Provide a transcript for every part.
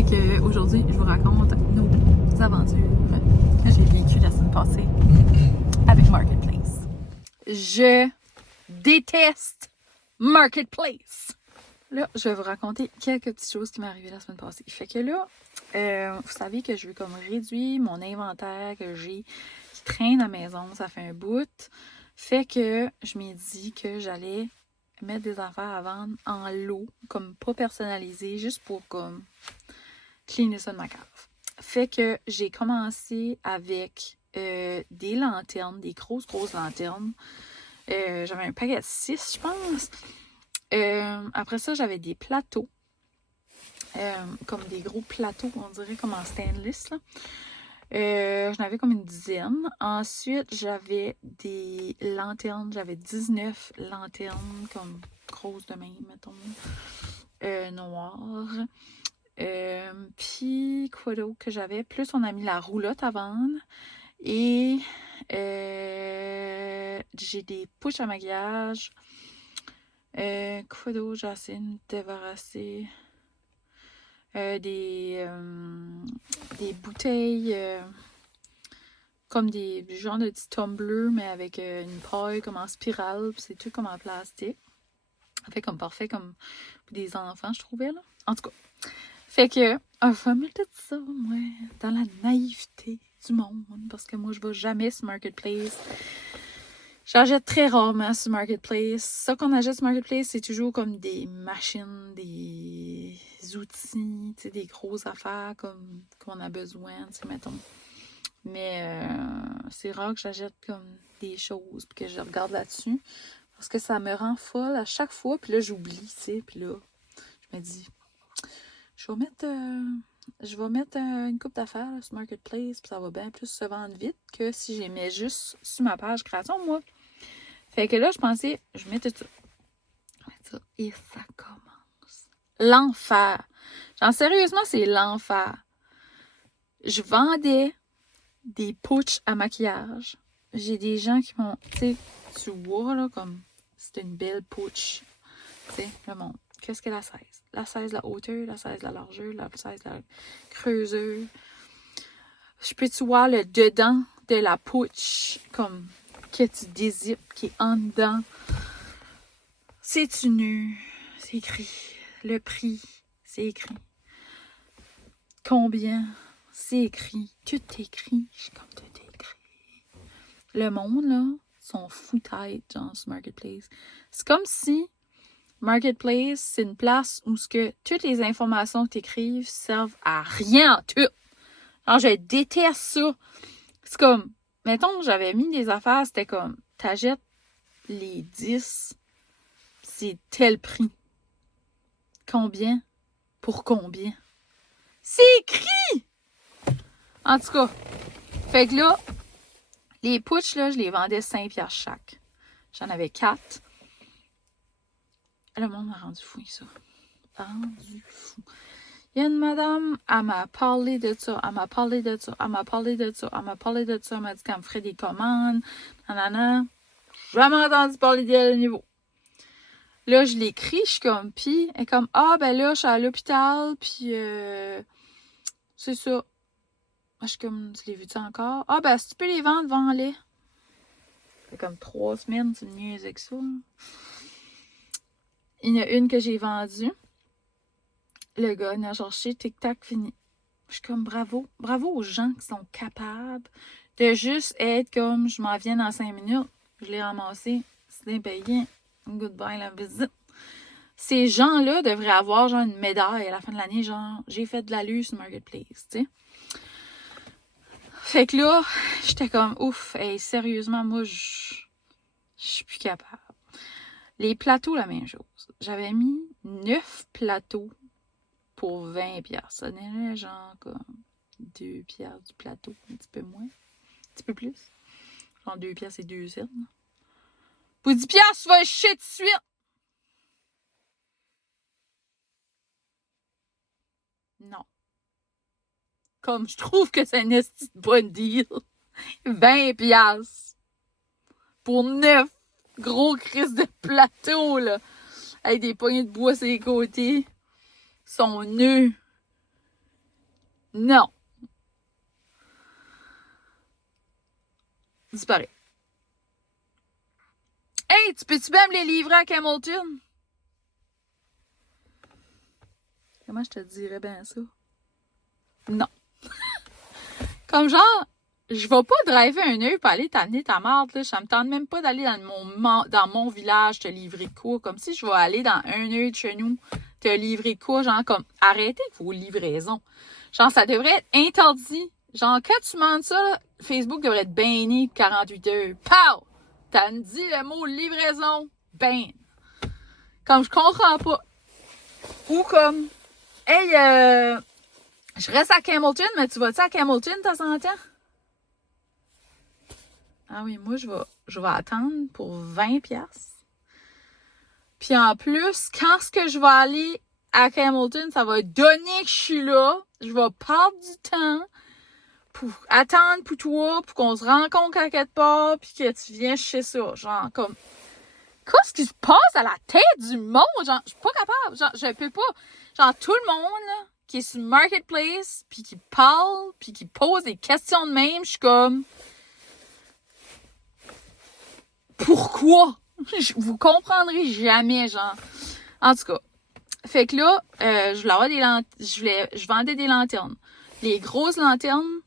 Fait que aujourd'hui, je vous raconte nos aventures que j'ai vécues la semaine passée avec Marketplace. Je déteste Marketplace. Là, je vais vous raconter quelques petites choses qui m'est arrivées la semaine passée. Fait que là, vous savez que je veux comme réduire mon inventaire que j'ai qui traîne à la maison. Ça fait un bout. Fait que je m'ai dit que j'allais mettre des affaires à vendre en lot, comme pas personnalisé, juste pour comme cleaner ça de ma cave. Fait que j'ai commencé avec des lanternes, des grosses lanternes. J'avais un paquet de 6, je pense. Après ça, j'avais des plateaux. Comme des gros plateaux, on dirait comme en stainless, là. J'en avais comme une dizaine. Ensuite, j'avais des lanternes. J'avais 19 lanternes, comme grosses de même, mettons. Noires. Puis, quoi d'autre que j'avais? Plus, on a mis la roulotte à vendre. Et j'ai des poches à maquillage. Quoi d'autre? J'ai essayé de me débarrasser. Des bouteilles comme des genre de petits tumblers, mais avec une paille comme en spirale, puis c'est tout comme en plastique. Ça fait comme parfait comme pour des enfants, je trouvais, là. En tout cas. Fait que, je vais mettre tout ça, moi, dans la naïveté du monde, parce que moi, je vais jamais sur Marketplace. J'achète très rarement sur Marketplace. Ça qu'on achète sur Marketplace, c'est toujours comme des machines, des outils, tu sais, des grosses affaires comme qu'on a besoin, tu sais, mettons. Mais c'est rare que j'achète comme des choses puis que je regarde là-dessus parce que ça me rend folle à chaque fois. Puis là, j'oublie, tu sais. Puis là, je me dis, je vais mettre une coupe d'affaires là, sur Marketplace puis ça va bien plus se vendre vite que si je les mets juste sur ma page création, moi. Fait que là, je pensais, je mettais tout ça. Et ça commence. L'enfer. Genre, sérieusement, c'est l'enfer. Je vendais des pouches à maquillage. J'ai des gens qui m'ont, tu sais, tu vois, là, comme, c'est une belle pouche. Tu sais, le monde. Qu'est-ce que la 16? La 16, la hauteur, la 16, la largeur, la 16, la creuseur. Je peux-tu voir le dedans de la pouche, comme, que tu désires, qui est en dedans. C'est nu, c'est écrit. Le prix, c'est écrit. Combien, c'est écrit. Tout est écrit. Je suis comme tout est écrit. Le monde, là, sont fous-têtes, genre, sur Marketplace. C'est comme si Marketplace, c'est une place où ce que toutes les informations que tu écrives servent à rien en tout. Genre, je déteste ça. C'est comme, mettons que j'avais mis des affaires, c'était comme, t'achètes les 10, c'est tel prix. Combien? Pour combien? C'est écrit! En tout cas, fait que là, les pouches, là, je les vendais 5$ chaque. J'en avais 4. Le monde m'a rendu fou, ça. Rendu fou. Il y a une madame, elle m'a parlé de ça, elle m'a parlé de ça, elle m'a parlé de ça, elle m'a parlé de ça, elle m'a dit qu'elle me ferait des commandes, nanana. Jamais entendu parler d'elle à niveau. Là, je l'écris, je suis comme, pis, elle est comme, ah, ben là, je suis à l'hôpital, pis c'est ça. Je suis comme, tu les vu-tu encore? Ah, ben, si tu peux les vendre, vends-les. Ça fait comme 3 semaines, tu me niaises avec ça. Il y en a une que j'ai vendue. Le gars, il a cherché, tic-tac, fini. Je suis comme, bravo. Bravo aux gens qui sont capables de juste être comme, je m'en viens dans 5 minutes. Je l'ai ramassé. C'est payé. Goodbye, la visite. Ces gens-là devraient avoir, genre, une médaille à la fin de l'année. Genre, j'ai fait de la luce sur Marketplace, tu sais. Fait que là, j'étais comme, ouf, hey, sérieusement, moi, je suis plus capable. Les plateaux, la même chose. J'avais mis 9 plateaux pour 20$. Ça donnait genre comme 2$ du plateau, un petit peu moins. Un petit peu plus. Genre 2$ et 2 cents. Pour 10$, tu vas chier tout de suite! Non. Comme je trouve que c'est une bonne deal. 20$ pour 9 gros crises de plateau, là. Avec des poignées de bois sur les côtés. Sont nœuds. Non. Disparaît. Hey, tu peux-tu bien me les livrer à Hamilton? Comment je te dirais bien ça? Non. Comme genre, je vais pas driver un heure pour aller t'amener ta marde, là. Ça me tente même pas d'aller dans mon village te livrer de quoi. Comme si je vais aller dans un heure de chez nous te livrer de quoi. Genre, comme, arrêtez vos livraisons. Genre, ça devrait être interdit. Genre, quand tu demandes ça, là, Facebook devrait être banni 48 heures. Pow! T'as dit le mot livraison. Ban. Comme, je comprends pas. Ou comme, hey, je reste à Hamilton, mais tu vas-tu à Hamilton de temps en temps? Ah oui, moi, je vais attendre pour 20$. Puis en plus, quand ce que je vais aller à Hamilton, ça va donner que je suis là. Je vais perdre du temps pour attendre pour toi, pour qu'on se rencontre à quelque part, puis que tu viennes chez ça. Genre, comme, qu'est-ce qui se passe à la tête du monde? Genre, je suis pas capable. Genre, je peux pas. Genre, tout le monde, là, qui est sur Marketplace, puis qui parle, puis qui pose des questions de même, je suis comme... Pourquoi? Vous comprendrez jamais, genre. En tout cas. Fait que là, je voulais avoir des je vendais des lanternes. Les grosses lanternes,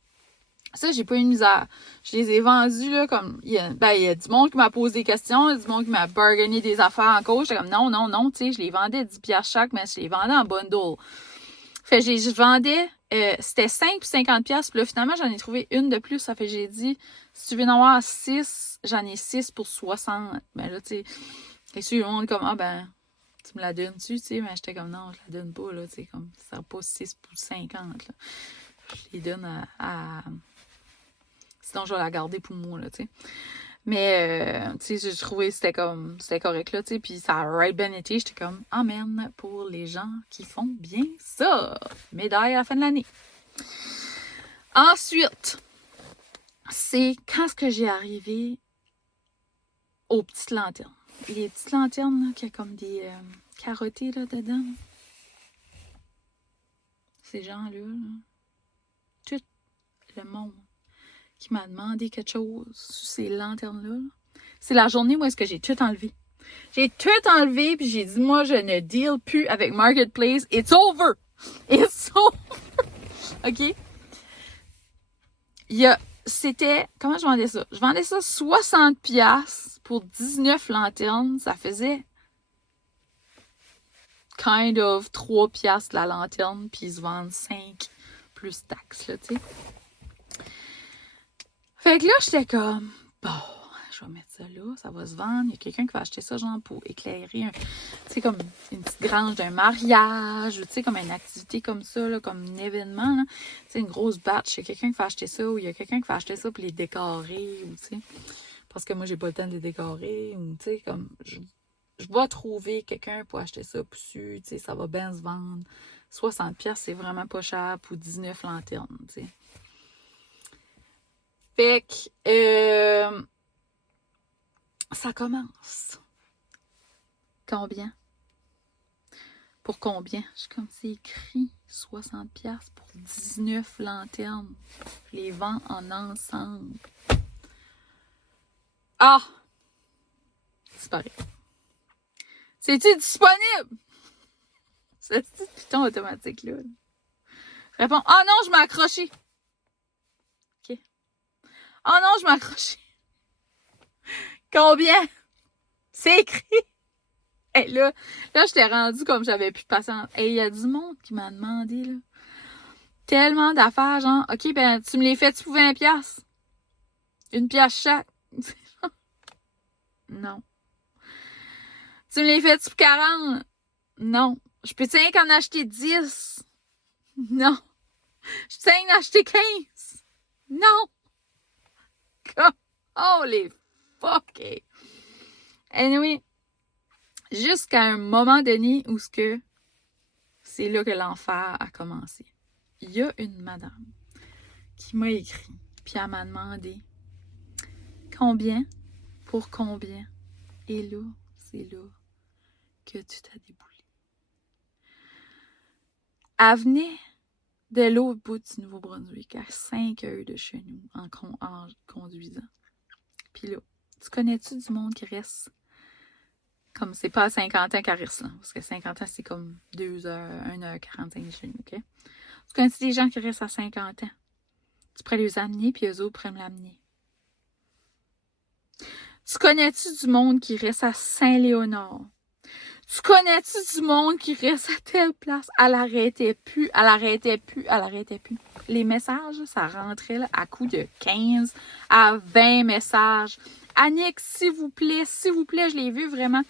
ça, j'ai pas eu de misère. Je les ai vendues, là, comme, il y a du monde qui m'a posé des questions, il y a du monde qui m'a bargainé des affaires en cours. J'étais comme, non, tu sais, je les vendais 10$ chaque, mais je les vendais en bundle. Fait que je vendais, c'était 5 puis 50$, puis là, finalement, j'en ai trouvé une de plus. Ça fait que j'ai dit, si tu veux en avoir 6, j'en ai 6 pour 60. Ben là, tu sais, et sûr, le monde est comme, ah ben, tu me la donnes-tu, tu sais, mais j'étais comme, non, je la donne pas, là, tu sais, comme, ça sert pas 6 pour 50, là. Je les donne à... Sinon, je vais la garder pour moi, là, tu sais. Mais, tu sais, j'ai trouvé que c'était correct, là, tu sais, puis ça a right bien été. J'étais comme, amen pour les gens qui font bien ça. Médaille à la fin de l'année. Ensuite, c'est quand est-ce que j'ai arrivé aux petites lanternes. Les petites lanternes, là, qui a comme des carottées, là, dedans. Ces gens-là, là, tout le monde qui m'a demandé quelque chose sur ces lanternes-là, c'est la journée où est-ce que j'ai tout enlevé. J'ai tout enlevé, puis j'ai dit, moi, je ne deal plus avec Marketplace. It's over! It's over! OK? C'était... Comment je vendais ça? Je vendais ça 60$ pour 19 lanternes. Ça faisait kind of 3$ la lanterne, puis ils se vendent 5 plus taxes, là, tu sais. Fait que là, j'étais comme, bon, je vais mettre ça là, ça va se vendre. Il y a quelqu'un qui va acheter ça, genre, pour éclairer, tu sais, comme une petite grange d'un mariage, ou tu sais, comme une activité comme ça, là, comme un événement, là. Tu sais, une grosse batch. Il y a quelqu'un qui va acheter ça, ou il y a quelqu'un qui va acheter ça pour les décorer, ou tu sais, parce que moi, j'ai pas le temps de les décorer, ou tu sais, comme, je vais trouver quelqu'un pour acheter ça, puis tu sais, ça va bien se vendre. 60$, c'est vraiment pas cher pour 19 lanternes, tu sais. Fait que, ça commence. Combien? Pour combien? Je suis comme, c'est écrit 60$ pour 19 lanternes. Je les vends en ensemble. Ah! Disparaît. C'est-tu disponible? C'est ce petit piton automatique-là. Je réponds, ah non, je m'ai accroché. OK. Ah non, je m'ai accroché. Combien? C'est écrit. Hey, là, je t'ai rendu comme j'avais plus de patience. Et il y a du monde qui m'a demandé, là. Tellement d'affaires, genre, OK, ben, tu me les fais-tu pour 20$? 1$ chaque. Non. Tu me les fais-tu pour 40? Non. Je peux-tu en acheter 10? Non. Je peux en acheter 15? Non. Oh, les fuck. Anyway, jusqu'à un moment donné où c'est là que l'enfer a commencé. Il y a une madame qui m'a écrit, puis elle m'a demandé combien pour combien. Et là, c'est là que tu t'as déboulé. Elle venait de l'autre bout du Nouveau-Brunswick, à 5 heures de chez nous, en conduisant. Puis là, tu connais-tu du monde qui reste? Comme c'est pas à 50 ans qu'elle reste, là. Parce que 50 ans, c'est comme 2 heures, 1h45 chez nous, OK? Tu connais-tu des gens qui restent à 50 ans? Tu pourrais les amener, puis eux autres pourraient me l'amener. Tu connais-tu du monde qui reste à Saint-Léonard? Tu connais-tu du monde qui reste à telle place? Elle arrêtait plus, elle arrêtait plus, elle arrêtait plus. Les messages, ça rentrait là, à coup de 15 à 20 messages. Annick, s'il vous plaît, je l'ai vu vraiment.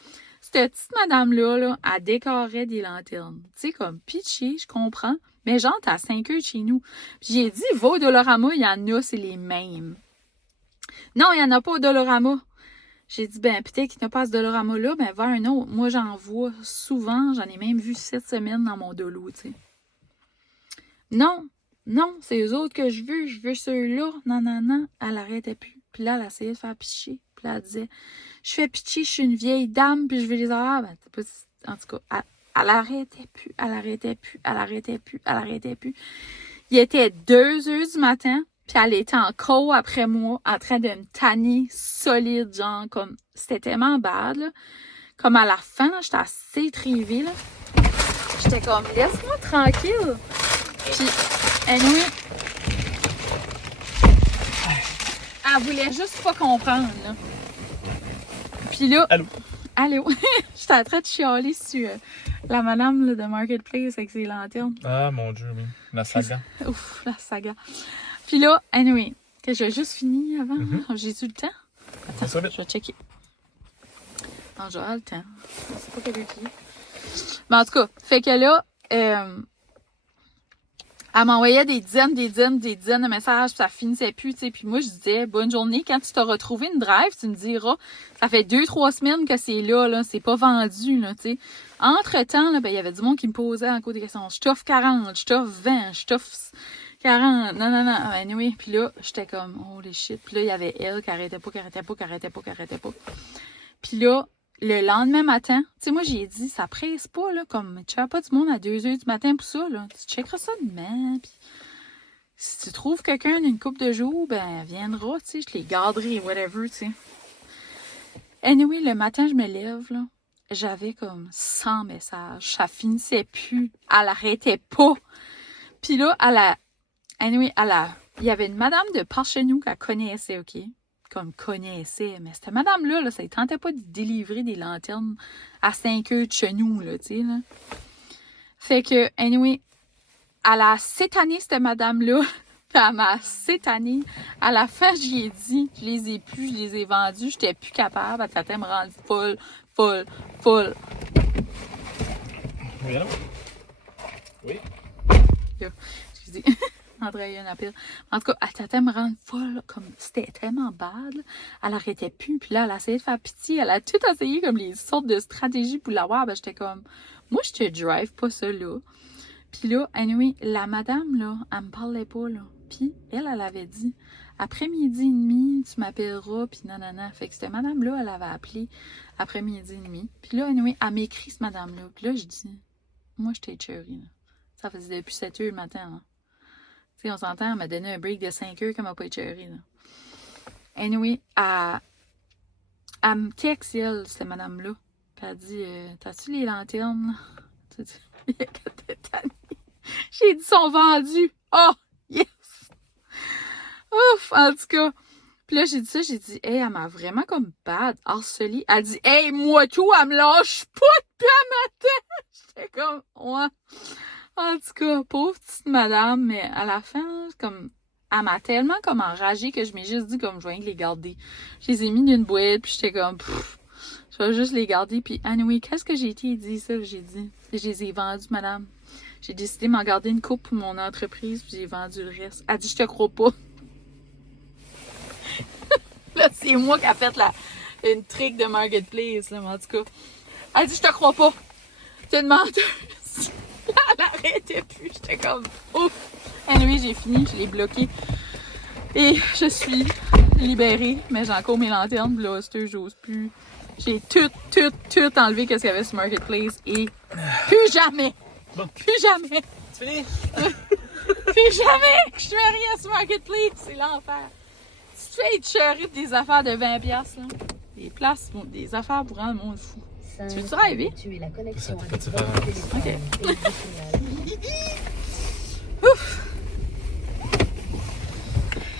Cette petite madame-là, là, elle décorait des lanternes. Tu sais, comme pitché, je comprends. Mais genre, t'as 5 heures de chez nous. Puis j'ai dit, va au Dolorama, il y en a, c'est les mêmes. Non, il n'y en a pas au Dolorama. J'ai dit, ben, peut-être qu'il n'y a pas ce Dolorama-là, ben, vers un autre. Moi, j'en vois souvent. J'en ai même vu 7 semaines dans mon dolo, tu sais. Non, c'est eux autres que je veux ceux-là. Non. Elle arrêtait plus. Puis là, elle essayait de faire pitcher. Puis là, elle disait, je fais pitcher, je suis une vieille dame, puis je vais les avoir. Ben, en tout cas, elle arrêtait plus. Il était 2 heures du matin. Puis elle était en cours après moi, en train de me tanner solide, genre, comme, c'était tellement bad, là. Comme à la fin, là, j'étais assez trivée, là. J'étais comme, laisse-moi tranquille. Puis, anyway, elle voulait juste pas comprendre, là. Puis là... Allô? J'étais en train de chialer sur la madame là, de Marketplace avec ses lanternes. Ah, mon Dieu, oui. La saga. Ouf, la saga. Puis là, anyway, que j'ai juste fini avant. J'ai-tu le temps? Attends, je vais checker. Non, j'ai le temps. C'est pas quelqu'un qui est. Mais en tout cas, fait que là, elle m'envoyait des dizaines de messages, puis ça finissait plus, tu sais. Puis moi, je disais, bonne journée. Quand tu t'auras retrouvé une drive, tu me diras, ça fait 2-3 semaines que c'est là, c'est pas vendu, là, tu sais. Entre-temps, là, ben, il y avait du monde qui me posait encore des questions. Je t'offre 40, je t'offre 20, je t'offre 40, non. Anyway, puis là, j'étais comme, holy shit. Puis là, il y avait elle qui arrêtait pas. Puis là, le lendemain matin, tu sais, moi, j'ai dit, ça presse pas, là, comme, tu fais pas du monde à 2 heures du matin pour ça, là. Tu checkeras ça demain, puis si tu trouves quelqu'un d'une couple de jours, ben, elle viendra, tu sais, je les garderai, whatever, tu sais. Anyway, le matin, je me lève, là, j'avais comme 100 messages, ça finissait plus, elle arrêtait pas. Puis là, il y avait une madame de par chez nous qu'elle connaissait, OK? Comme connaissait, mais cette madame-là, ça ne tentait pas de délivrer des lanternes à 5 heures de chez nous, là, tu sais, là. Fait que, anyway, elle a sétané cette madame-là, puis elle m'a sétané. À la fin, j'y ai dit, je les ai plus, je les ai vendus, j'étais plus capable, elle t'a me rendu folle. Oui, allô? Oui. Excusez. André, un appel. En tout cas, elle t'a me rendre folle, comme c'était tellement bad, là. Elle arrêtait plus, puis là, elle a essayé de faire pitié, elle a tout essayé comme les sortes de stratégies pour l'avoir, ben j'étais comme, moi, je te drive pas ça, là. Puis là, anyway, la madame, là, elle me parlait pas, là. Puis elle avait dit, après-midi et demi, tu m'appelleras, puis nanana. Fait que cette madame-là, elle avait appelé après-midi et demi. Puis là, anyway, elle m'écrit, cette madame-là. Puis là, je dis, moi, je t'ai cherry, là. Ça faisait depuis 7 heures le matin, là. Tu sais, on s'entend, elle m'a donné un break de 5 heures comme elle n'a pas écheuré, là. Anyway, elle me texte, elle, cette madame-là. Puis elle dit, t'as-tu les lanternes? J'ai dit, sont vendus. Oh, yes! Ouf, en tout cas. Puis là, j'ai dit ça, j'ai dit, hey, elle m'a vraiment comme bad, harcelée. Elle dit, hey, moi tout, elle me lâche pas depuis un matin. J'étais comme, ouais. En tout cas, pauvre petite madame, mais à la fin, comme, elle m'a tellement comme enragée que je m'ai juste dit comme, je vais les garder. Je les ai mis dans une boîte, puis j'étais comme, je vais juste les garder. Puis, anyway, qu'est-ce que j'ai été dit, ça, j'ai dit? Je les ai vendus, madame. J'ai décidé de m'en garder une coupe pour mon entreprise, puis j'ai vendu le reste. Elle dit, je te crois pas. Là, c'est moi qui a fait une trick de Marketplace, là, mais en tout cas. Elle dit, je te crois pas. T'es une menteuse. Elle arrêtait plus. J'étais comme, ouf. Anyway, j'ai fini, je l'ai bloqué. Et je suis libérée, mais j'ai encore mes lanternes, là, j'ose plus. J'ai tout enlevé qu'est-ce qu'il y avait sur Marketplace et plus jamais. Bon. Plus jamais. C'est fini? jamais que je fais rien sur Marketplace. C'est l'enfer. Tu te fais écheurer de des affaires de 20$, là. Des places, des affaires pour rendre le monde fou. Tu veux-tu rêver? Ça te fait différence. OK. Ouf!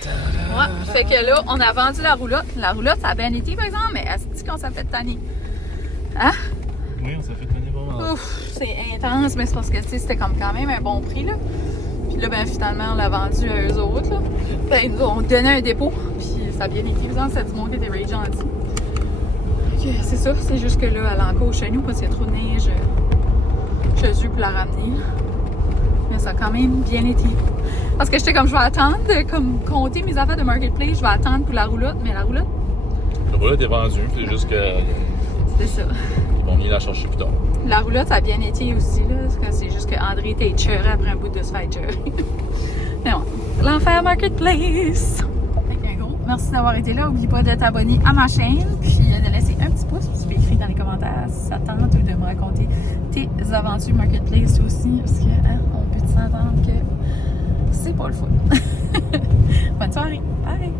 Ouais, fait que là, on a vendu la roulotte. La roulotte, ça a bien été, par exemple, mais est-ce qu'on s'est fait tanner? Hein? Oui, on s'est fait tenir vraiment. Ouf, c'est intense, mais c'est parce que, tu sais, c'était comme quand même un bon prix, là. Puis là, ben, finalement, on l'a vendu à eux autres, là. Ben, ils nous ont donné un dépôt, puis ça a bien été. Par exemple, c'est du monde qui était very gentil. Fait que c'est ça, c'est juste que là, elle est encore chez nous parce qu'il y a trop de neige chez eux pour la ramener, là. Mais ça a quand même bien été. Parce que j'étais comme, je vais attendre de comme, compter mes affaires de Marketplace, je vais attendre pour la roulotte, mais la roulotte, Le roulotte est vendu, c'est juste que c'est ça. ils vont venir la chercher plus tard. La roulotte, ça a bien été aussi, là. C'est juste que André était écheuré après un bout de se faire écheurer. Mais bon, l'enfer Marketplace! Fait qu'un gros merci d'avoir été là. N'oublie pas de t'abonner à ma chaîne, puis de laisser un petit pouce, puis tu peux écrire dans les commentaires si ça tente ou de me raconter tes aventures Marketplace aussi, parce que, hein, on peut s'entendre que c'est pas le fun. Bonne soirée! Bye!